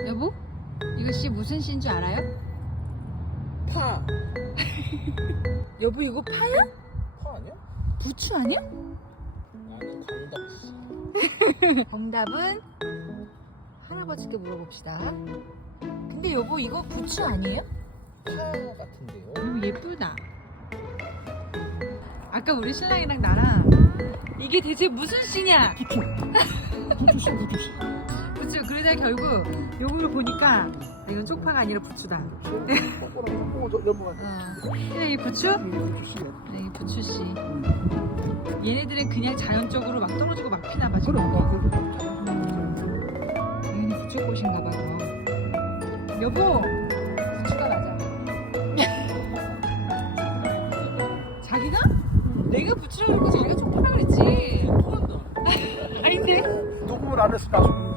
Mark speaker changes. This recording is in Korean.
Speaker 1: 여보? 이거 씨 무슨 씨인 줄 알아요?
Speaker 2: 파.
Speaker 1: 여보 이거 파야?
Speaker 2: 파 아니야?
Speaker 1: 부추 아니야?
Speaker 2: 나는 광덕씨.
Speaker 1: 정답은 할아버지께 물어봅시다. 근데 여보 이거 부추 아니에요?
Speaker 2: 파 같은데요?
Speaker 1: 너무 예쁘다. 아까 우리 신랑이랑 나랑 이게 대체 무슨 씨냐?
Speaker 2: 부추씨, 부추씨.
Speaker 1: 부추. 그러다 결국 요거를 보니까 이건 쪽파가 아니라 부추다. 이 부추? 이 부추 씨. 얘네들은 그냥 자연적으로 막 떨어지고 막 피나 봐 지금. 여기는 부추꽃인가 봐 그럼. 여보 부추가 맞아. 자기가? 내가 부추라고 그러고 자기가 쪽파라 그랬지. 아닌데?
Speaker 2: 녹음을 안 했어, 나.